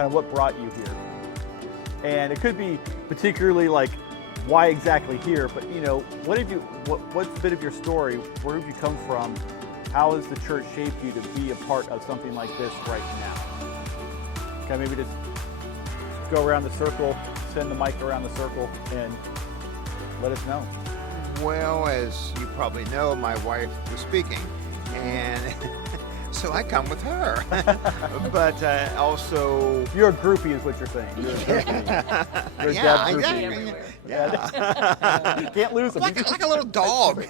kind of what brought you here. And it could be particularly like why exactly here, but what's a bit of your story? Where have you come from? How has the church shaped you to be a part of something like this right now? Okay, maybe just go around the circle, send the mic around the circle, and let us know. Well, as you probably know, my wife was speaking, and so I come with her. But also... You're a groupie is what you're saying. You're a groupie. You're a yeah, Deb groupie. exactly. Yeah. You can't lose them. Like a little dog,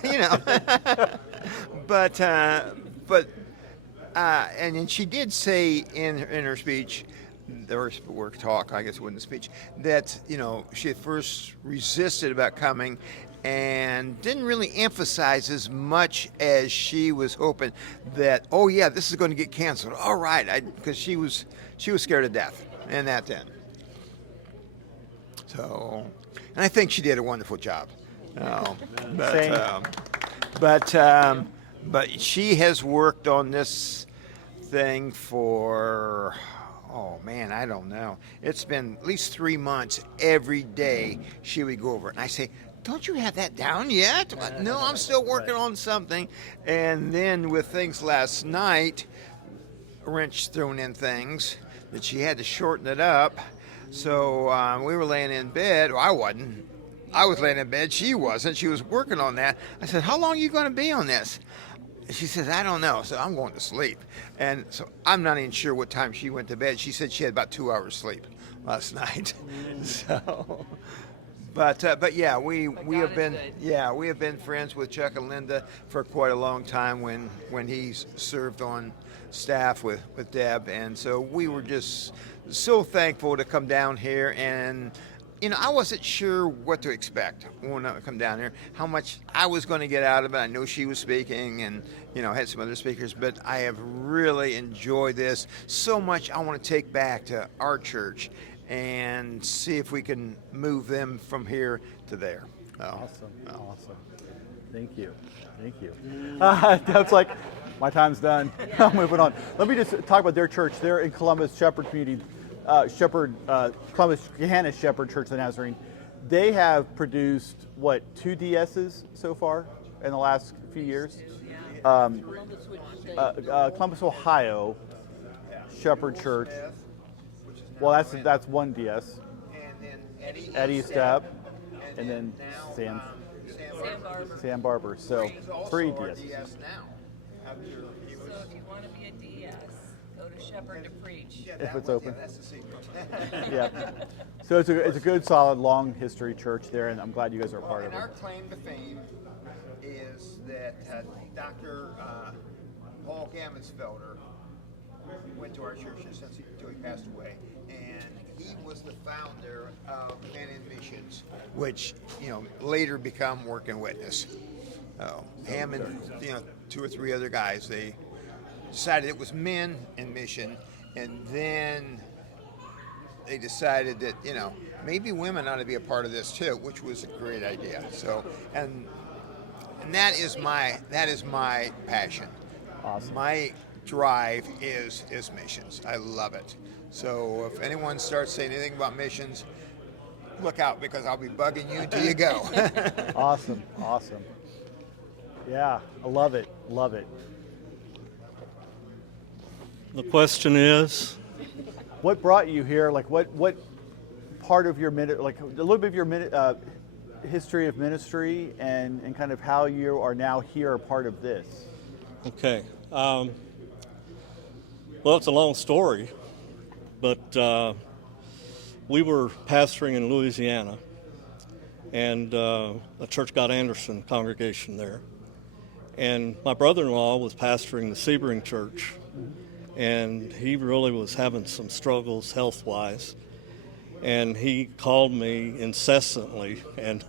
But and then she did say in her speech, there were talk, I guess it wasn't a speech, that, she at first resisted about coming and didn't really emphasize as much as she was hoping that, oh yeah, this is going to get canceled. All right, because she was scared to death, and that then. So, and I think she did a wonderful job. But she has worked on this thing for, oh man, I don't know. It's been at least 3 months. Every day she would go over it, and I say, don't you have that down yet? No, I'm still working on something. And then with things last night, wrench thrown in things that she had to shorten it up. So we were laying in bed. Well, I wasn't. I was laying in bed. She wasn't. She was working on that. I said, how long are you going to be on this? She says, I don't know. So I'm going to sleep. And so I'm not even sure what time she went to bed. She said she had about 2 hours sleep last night. So... But yeah, we have been friends with Chuck and Linda for quite a long time when he served on staff with Deb, and so we were just so thankful to come down here. And I wasn't sure what to expect when I come down here, how much I was going to get out of it. I know she was speaking and had some other speakers, but I have really enjoyed this so much. I want to take back to our church and see if we can move them from here to there. Awesome. Thank you. That's like, my time's done. I'm moving on. Let me just talk about their church. They're in Columbus Shepherd Community, Columbus Johannes Shepherd Church of the Nazarene. They have produced, 2 DSs so far in the last few years? Columbus, Ohio Shepherd Church. Well, that's one DS. And then Eddie Step, and then Sam Barber. So 3 DS. So if you want to be a DS, go to Shepherd to Preach. If it's open. That's the secret. Yeah. So it's a good, solid, long history church there, and I'm glad you guys are a part of it. And our claim to fame is that Dr. Paul Gammonsfelder went to our church until he passed away, and he was the founder of Men in Missions, which later become Working Witness. Him and 2 or 3 other guys, they decided it was men in mission, and then they decided that maybe women ought to be a part of this too, which was a great idea. So and that is my passion. Awesome. My drive is missions. I love it. So if anyone starts saying anything about missions, look out, because I'll be bugging you till you go. Awesome. Yeah, I love it. The question is, What brought you here? Like, what part of your a little bit of your history of ministry and kind of how you are now here a part of this? okay. Well, it's a long story, but we were pastoring in Louisiana, and a Church God Anderson congregation there. And my brother-in-law was pastoring the Sebring Church, and he really was having some struggles health-wise. And he called me incessantly and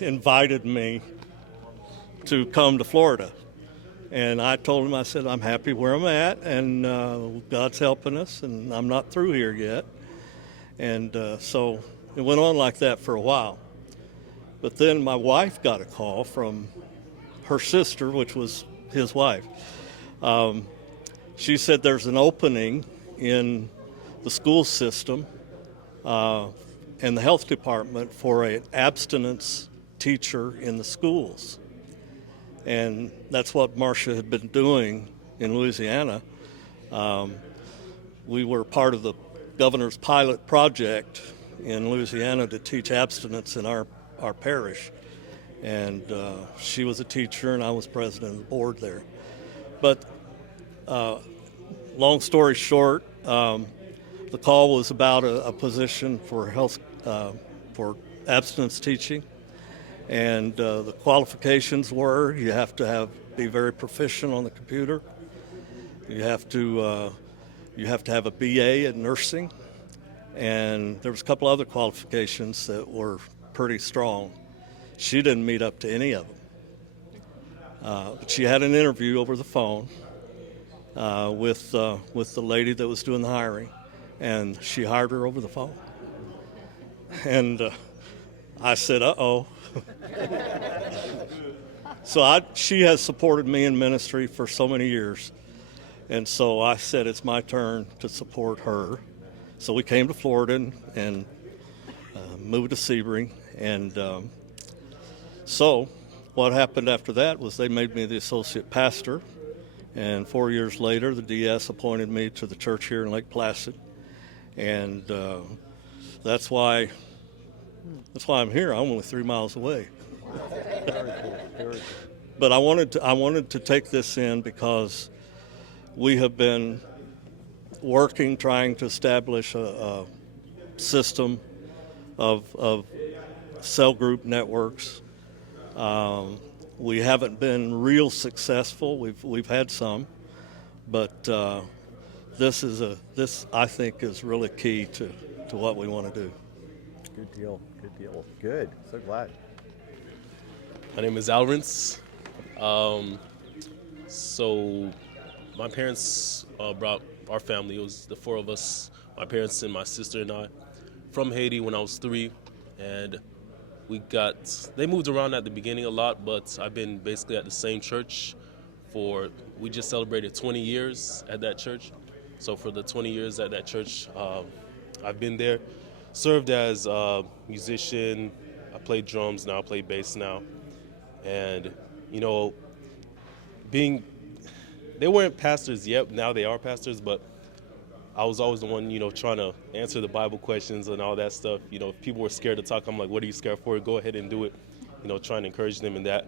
invited me to come to Florida. And I told him, I said, I'm happy where I'm at, and God's helping us, and I'm not through here yet. And so it went on like that for a while. But then my wife got a call from her sister, which was his wife. She said there's an opening in the school system and the health department for an abstinence teacher in the schools. And that's what Marcia had been doing in Louisiana. We were part of the governor's pilot project in Louisiana to teach abstinence in our parish. And she was a teacher, and I was president of the board there. But long story short, the call was about a position for health, for abstinence teaching. And the qualifications were you have to be very proficient on the computer. You have to have a BA in nursing, and there was a couple other qualifications that were pretty strong. She didn't meet up to any of them. But she had an interview over the phone with the lady that was doing the hiring, and she hired her over the phone. And I said, "Uh-oh." So she has supported me in ministry for so many years. And so I said it's my turn to support her. So we came to Florida and moved to Sebring. And so what happened after that was they made me the associate pastor. And 4 years later, the DS appointed me to the church here in Lake Placid. And that's why I'm here. I'm only 3 miles away. Very cool. Very cool. But I wanted to take this in because we have been working, trying to establish a system of cell group networks. We haven't been real successful. We've had some, but this I think is really key to what we want to do. Good deal. Good deal. Good. So glad. My name is Alrance. So my parents brought our family. It was the four of us, my parents and my sister and I, from Haiti when I was 3. And they moved around at the beginning a lot, but I've been basically at the same church we just celebrated 20 years at that church. So for the 20 years at that church, I've been there, served as a musician. I play drums now, I play bass now. And, they weren't pastors yet, now they are pastors, but I was always the one, trying to answer the Bible questions and all that stuff. If people were scared to talk, I'm like, what are you scared for? Go ahead and do it, trying to encourage them in that.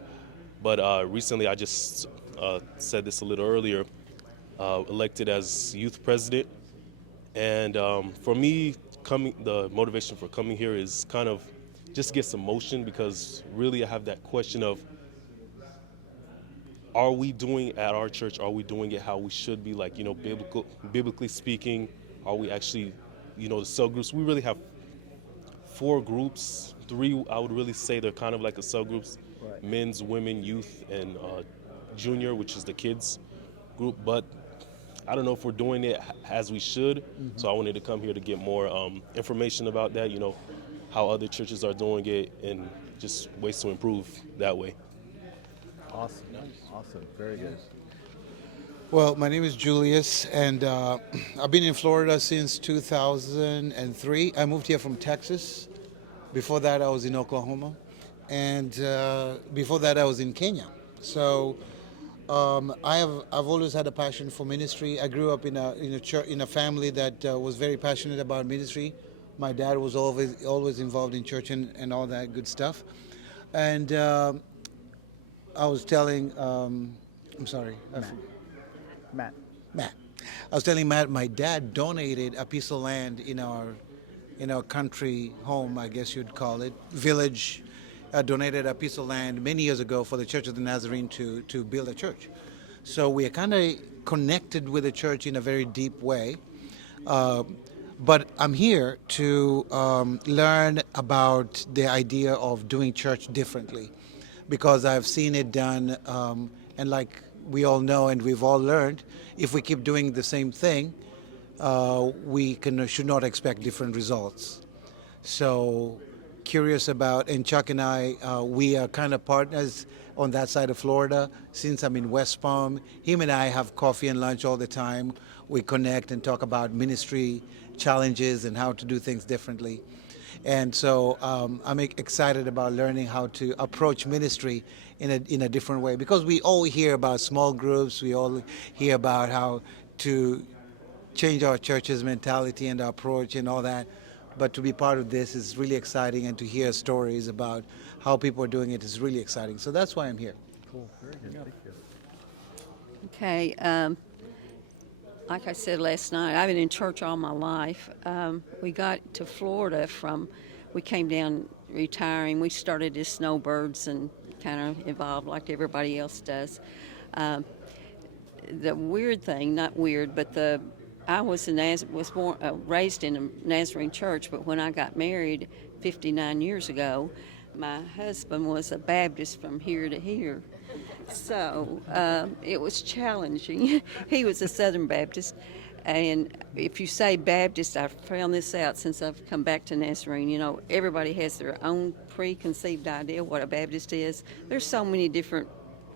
But recently, I just said this a little earlier, elected as youth president. And for me, the motivation for coming here is kind of just to get some motion, because really I have that question of, are we doing at our church, are we doing it how we should be? Like, biblically speaking, are we actually, the cell groups? We really have 4 groups. 3, I would really say they're kind of like the cell groups, right. Men's, women, youth, and junior, which is the kids group. But I don't know if we're doing it as we should. Mm-hmm. So I wanted to come here to get more information about that, how other churches are doing it, and just ways to improve that way. Awesome. Very good. Well, my name is Julius, and I've been in Florida since 2003. I moved here from Texas. Before that, I was in Oklahoma, and before that, I was in Kenya. So I've always had a passion for ministry. I grew up in a church, in a family that was very passionate about ministry. My dad was always involved in church and all that good stuff, and I was telling, I'm sorry. Matt. I was telling Matt, my dad donated a piece of land in our country home, I guess you'd call it, village. Donated a piece of land many years ago for the Church of the Nazarene to build a church. So we are kind of connected with the church in a very deep way. But I'm here to learn about the idea of doing church differently, because I've seen it done, and like we all know and we've all learned, if we keep doing the same thing, we should not expect different results. So curious about, and Chuck and I, we are kind of partners on that side of Florida. Since I'm in West Palm, him and I have coffee and lunch all the time. We connect and talk about ministry challenges and how to do things differently. And so I'm excited about learning how to approach ministry in a different way, because we all hear about small groups, we all hear about how to change our church's mentality and approach and all that. But to be part of this is really exciting, and to hear stories about how people are doing it is really exciting. So that's why I'm here. Cool. Very good. Thank you. Okay, like I said last night, I've been in church all my life. We got to Florida we came down retiring. We started as snowbirds and kind of evolved like everybody else does. The weird thing, not weird, but I was raised in a Nazarene church, but when I got married 59 years ago, my husband was a Baptist from here to here. So it was challenging. He was a Southern Baptist. And if you say Baptist, I've found this out since I've come back to Nazarene, everybody has their own preconceived idea what a Baptist is. There's so many different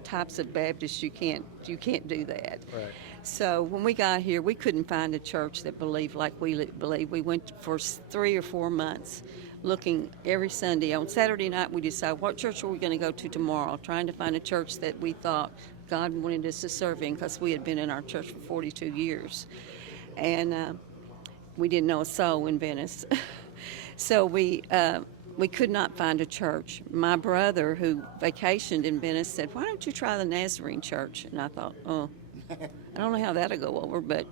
types of Baptists, you can't do that. Right. So when we got here, we couldn't find a church that believed like we believe. We went for 3 or 4 months looking every Sunday. On Saturday night, we decided what church are we going to go to tomorrow, trying to find a church that we thought God wanted us to serve in, because we had been in our church for 42 years. And we didn't know a soul in Venice. So we could not find a church. My brother, who vacationed in Venice, said, "Why don't you try the Nazarene church?" And I thought, oh, I don't know how that'll go over. But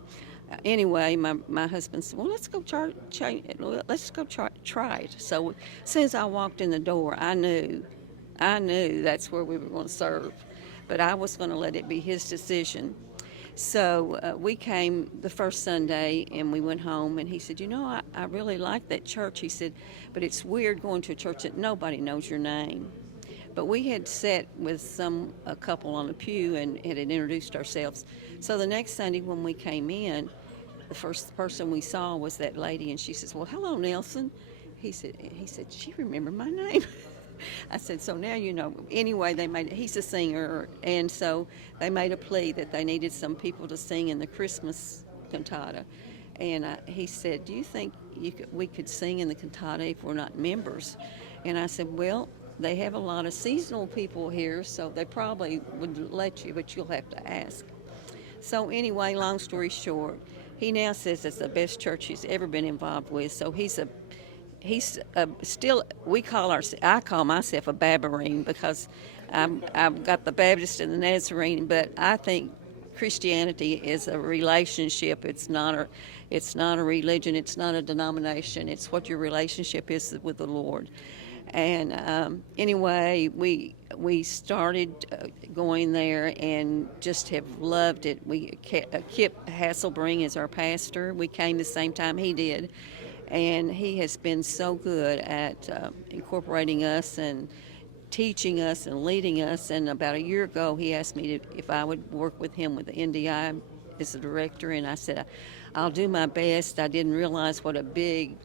anyway, my husband said, "Well, let's go try it." So as soon as I walked in the door, I knew that's where we were going to serve. But I was going to let it be his decision. So we came the first Sunday, and we went home, and he said, I really like that church. He said, but it's weird going to a church that nobody knows your name. But we had sat with a couple on the pew and had introduced ourselves. So the next Sunday when we came in, the first person we saw was that lady, and she says, "Well, hello, Nelson." He said, "She remembered my name." I said, "So now you know." Anyway, he's a singer, and so they made a plea that they needed some people to sing in the Christmas cantata. And he said, "Do you think we could sing in the cantata if we're not members?" And I said, "Well, they have a lot of seasonal people here, so they probably would let you, but you'll have to ask." So anyway, long story short, he now says it's the best church he's ever been involved with. So he's still, I call myself a Babberine, because I've got the Baptist and the Nazarene, but I think Christianity is a relationship. It's not a religion. It's not a denomination. It's what your relationship is with the Lord. And anyway, we started going there and just have loved it. Kip Hasselbring is our pastor. We came the same time he did. And he has been so good at incorporating us and teaching us and leading us. And about a year ago, he asked me if I would work with him with the NDI as a director. And I said, "I'll do my best." I didn't realize what a big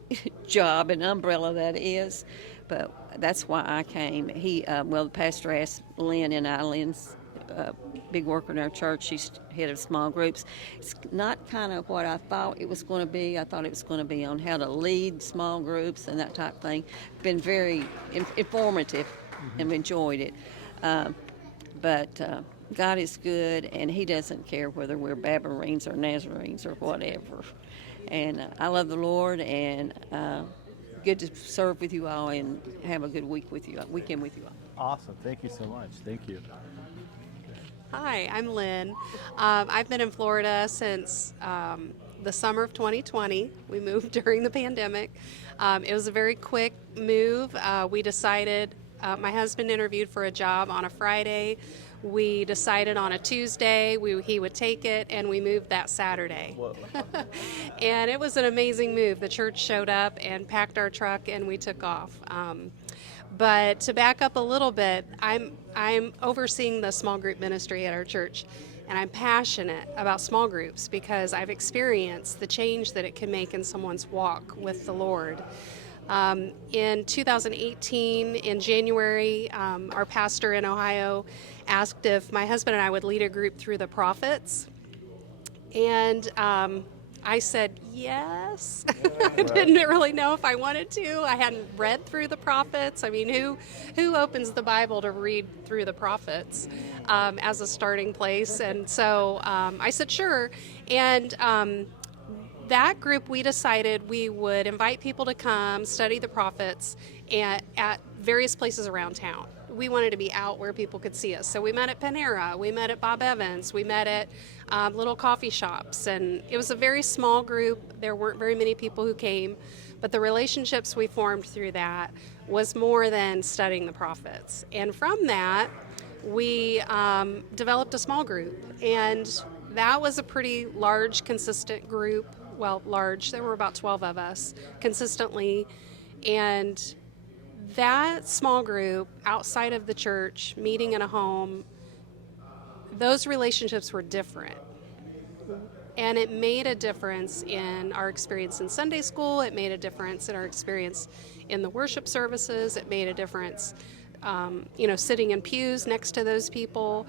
job and umbrella that is. But that's why I came. The pastor asked Lynn and I. Lynn's big worker in our church. She's head of small groups. It's not kind of what I thought it was going to be. I thought it was going to be on how to lead small groups and that type of thing. Been very informative and enjoyed it. But God is good, and He doesn't care whether we're Babberines or Nazarenes or whatever. And I love the Lord, and good to serve with you all and have a good weekend with you all. Awesome. Thank you so much. Thank you. Hi, I'm Lynn. I've been in Florida since the summer of 2020. We moved during the pandemic. It was a very quick move. We decided, my husband interviewed for a job on a Friday. We decided on a Tuesday he would take it, and we moved that Saturday. Whoa. And it was an amazing move. The church showed up and packed our truck, and we took off. But to back up a little bit, I'm overseeing the small group ministry at our church, and I'm passionate about small groups because I've experienced the change that it can make in someone's walk with the Lord. In 2018, in January, our pastor in Ohio asked if my husband and I would lead a group through the prophets. And I said yes. I didn't really know if I wanted to. I hadn't read through the prophets. I mean, who opens the Bible to read through the prophets as a starting place? And so I said sure. And that group, we decided we would invite people to come study the prophets at various places around town. We wanted to be out where people could see us. So we met at Panera, we met at Bob Evans, we met at little coffee shops, and it was a very small group. There weren't very many people who came, but the relationships we formed through that was more than studying the prophets. And from that, we developed a small group, and that was a pretty large, consistent group. Well, large, there were about 12 of us consistently, and that small group outside of the church, meeting in a home, those relationships were different. And it made a difference in our experience in Sunday school. It made a difference in our experience in the worship services. It made a difference, sitting in pews next to those people.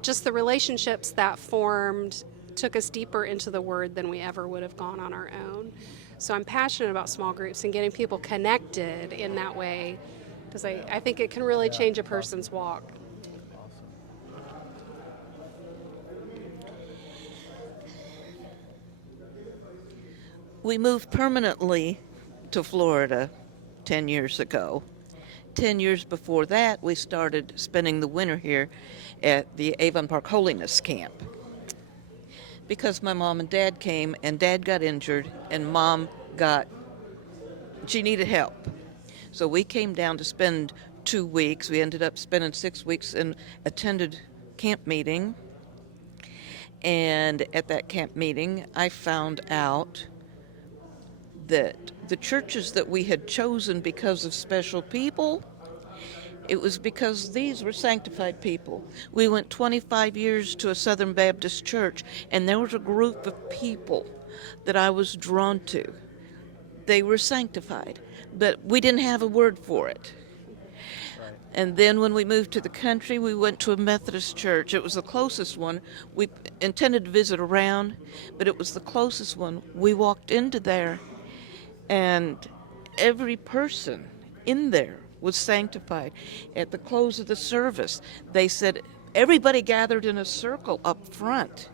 Just the relationships that formed took us deeper into the Word than we ever would have gone on our own. So I'm passionate about small groups and getting people connected in that way, because I think it can really change a person's walk. We moved permanently to Florida 10 years ago. 10 years before that, we started spending the winter here at the Avon Park Holiness Camp. Because my mom and dad came, and dad got injured, and she needed help. So we came down to spend 2 weeks. We ended up spending 6 weeks and attended camp meeting. And at that camp meeting, I found out that the churches that we had chosen because of special people, it was because these were sanctified people. We went 25 years to a Southern Baptist church, and there was a group of people that I was drawn to. They were sanctified, but we didn't have a word for it. Right. And then when we moved to the country, we went to a Methodist church. It was the closest one. We intended to visit around, but it was the closest one. We walked into there, and every person in there was sanctified. At the close of the service, they said everybody gathered in a circle up front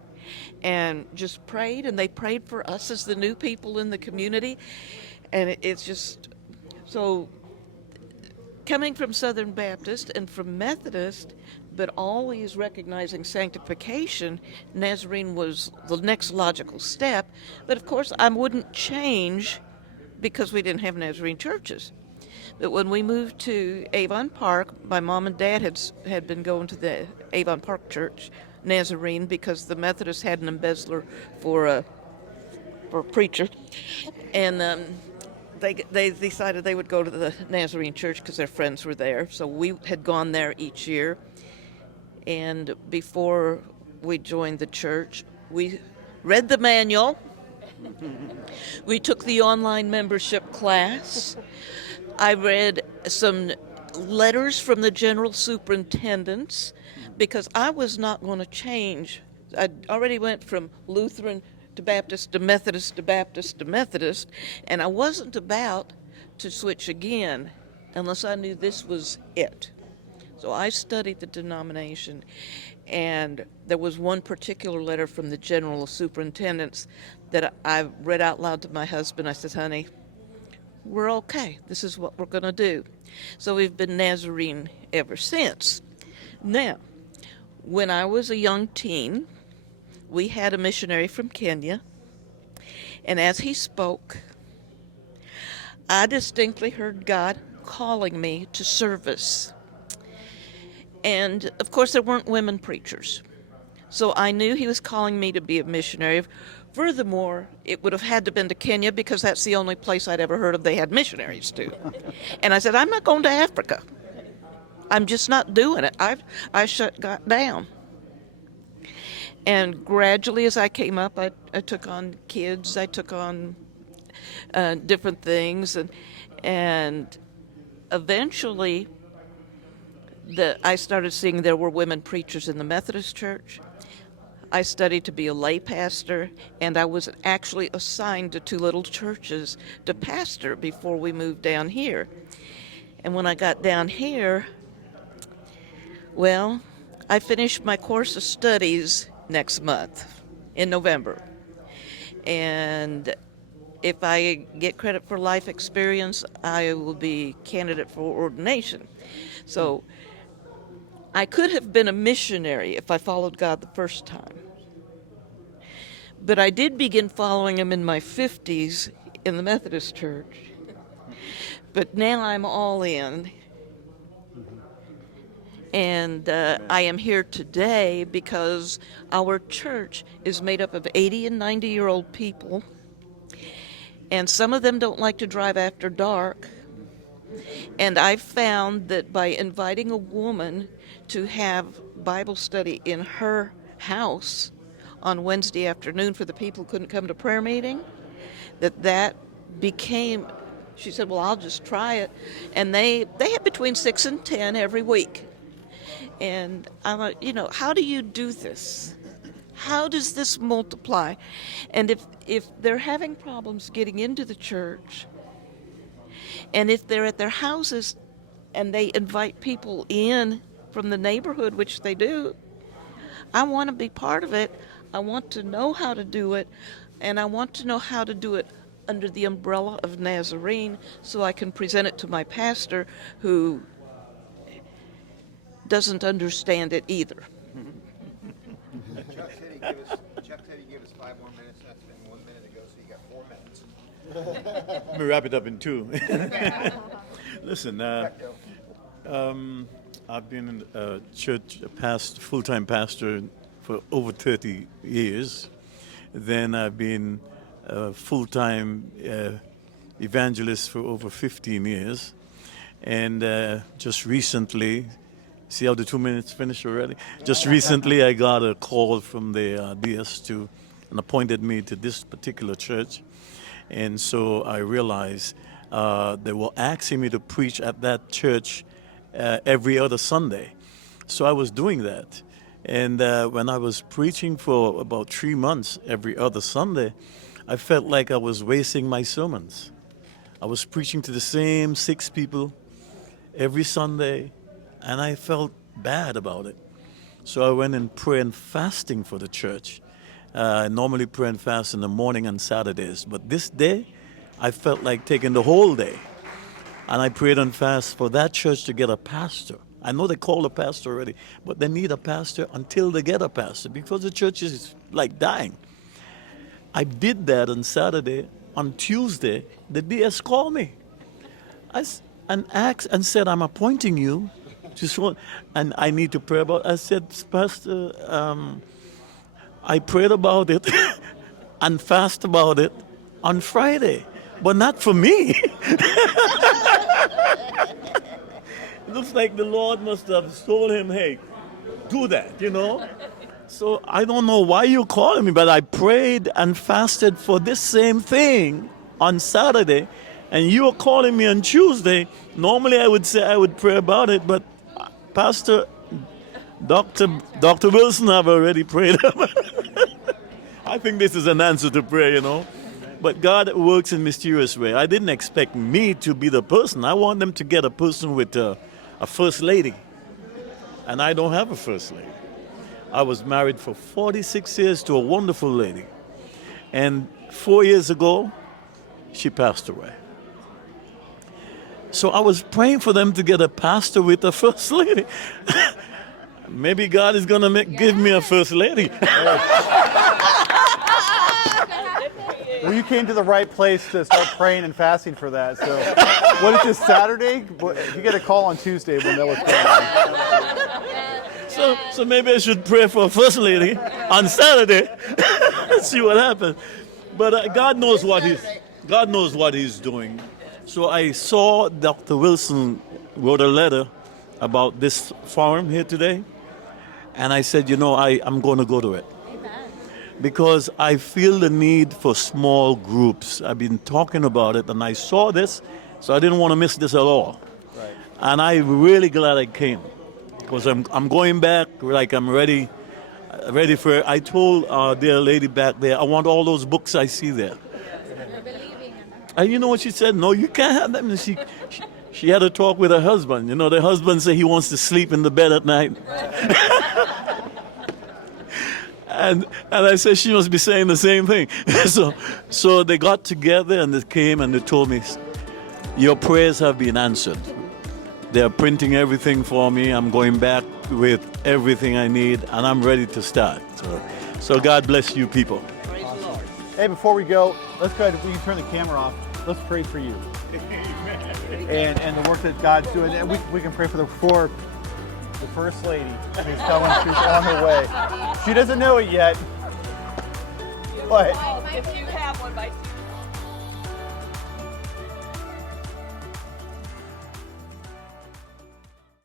and just prayed, and they prayed for us as the new people in the community. And it's just so, coming from Southern Baptist and from Methodist, but always recognizing sanctification, Nazarene was the next logical step. But of course, I wouldn't change because we didn't have Nazarene churches. But when we moved to Avon Park, my mom and dad had been going to the Avon Park Church, Nazarene, because the Methodists had an embezzler for a preacher. And they decided they would go to the Nazarene church because their friends were there. So we had gone there each year. And before we joined the church, we read the manual. We took the online membership class. I read some letters from the general superintendents because I was not going to change. I already went from Lutheran to Baptist to Methodist to Baptist to Methodist, and I wasn't about to switch again unless I knew this was it. So I studied the denomination, and there was one particular letter from the general superintendents that I read out loud to my husband. I said, honey, we're okay. This is what we're going to do. So we've been Nazarene ever since. Now, when I was a young teen, we had a missionary from Kenya, and as he spoke, I distinctly heard God calling me to service. And, of course, there weren't women preachers. So I knew he was calling me to be a missionary. Furthermore, it would have had to have been to Kenya because that's the only place I'd ever heard of they had missionaries to. And I said, I'm not going to Africa. I'm just not doing it. I shut God down. And gradually as I came up, I took on kids. I took on different things. And I studied to be a lay pastor, and I was actually assigned to two little churches to pastor before we moved down here. And when I got down here, well, I finished my course of studies next month in November. And if I get credit for life experience, I will be candidate for ordination. So I could have been a missionary if I followed God the first time. But I did begin following him in my 50s in the Methodist Church. But now I'm all in. And I am here today because our church is made up of 80 and 90-year-old people. And some of them don't like to drive after dark. And I've found that by inviting a woman to have Bible study in her house on Wednesday afternoon for the people who couldn't come to prayer meeting, that became, she said, well, I'll just try it. And they have between 6 and 10 every week. And I'm like, how do you do this? How does this multiply? And if they're having problems getting into the church, and if they're at their houses and they invite people in from the neighborhood, which they do, I want to be part of it. I want to know how to do it, and I want to know how to do it under the umbrella of Nazarene so I can present it to my pastor who doesn't understand it either. Chuck said he gave us 5 more minutes. That's been 1 minute ago, so you got 4 minutes. Let me wrap it up in 2. Listen, I've been in a church, full-time pastor for over 30 years. Then I've been a full-time evangelist for over 15 years. And just recently, see how the 2 minutes finished already? Just recently I got a call from the DS2 and appointed me to this particular church. And so I realized they were asking me to preach at that church every other Sunday. So I was doing that. And when I was preaching for about 3 months every other Sunday, I felt like I was wasting my sermons. I was preaching to the same 6 people every Sunday, and I felt bad about it. So I went and prayed and fasting for the church. I normally pray and fast in the morning on Saturdays, but this day I felt like taking the whole day. And I prayed and fast for that church to get a pastor. I know they call a pastor already, but they need a pastor until they get a pastor because the church is like dying. I did that on Saturday. On Tuesday, the DS called me and asked and said, I'm appointing you. And I need to pray about it. I said, Pastor, I prayed about it and fast about it on Friday, but not for me. It looks like the Lord must have told him, hey, do that, So I don't know why you're calling me, but I prayed and fasted for this same thing on Saturday, and you are calling me on Tuesday. Normally I would say I would pray about it, but Pastor, Dr. Wilson have already prayed. I think this is an answer to prayer, But God works in mysterious way. I didn't expect me to be the person. I want them to get a person with a first lady. And I don't have a first lady. I was married for 46 years to a wonderful lady. And 4 years ago, she passed away. So I was praying for them to get a pastor with a first lady. Maybe God is going to give me a first lady. Well, you came to the right place to start praying and fasting for that. So, what is this, Saturday? If you get a call on Tuesday, we'll know what's going on. So maybe I should pray for a first lady on Saturday. See what happens. But God knows what He's doing. So I saw Dr. Wilson wrote a letter about this forum here today, and I said, I'm going to go to it. Because I feel the need for small groups. I've been talking about it, and I saw this, so I didn't want to miss this at all. Right. And I'm really glad I came, because I'm going back like I'm ready. ready for it. I told their lady back there, I want all those books I see there. And you know what she said? No, you can't have them. And she had a talk with her husband. You know, the husband said he wants to sleep in the bed at night. and I said she must be saying the same thing. So they got together and they came and they told me, your prayers have been answered. They're printing everything for me. I'm going back with everything I need, and I'm ready to start. So God bless you people. Awesome. Hey, before we go, let's go ahead. We can turn the camera off. Let's pray for you and the work that God's doing. And we can pray for the First Lady who's coming. She's on her way. She doesn't know it yet. But If you have one by 2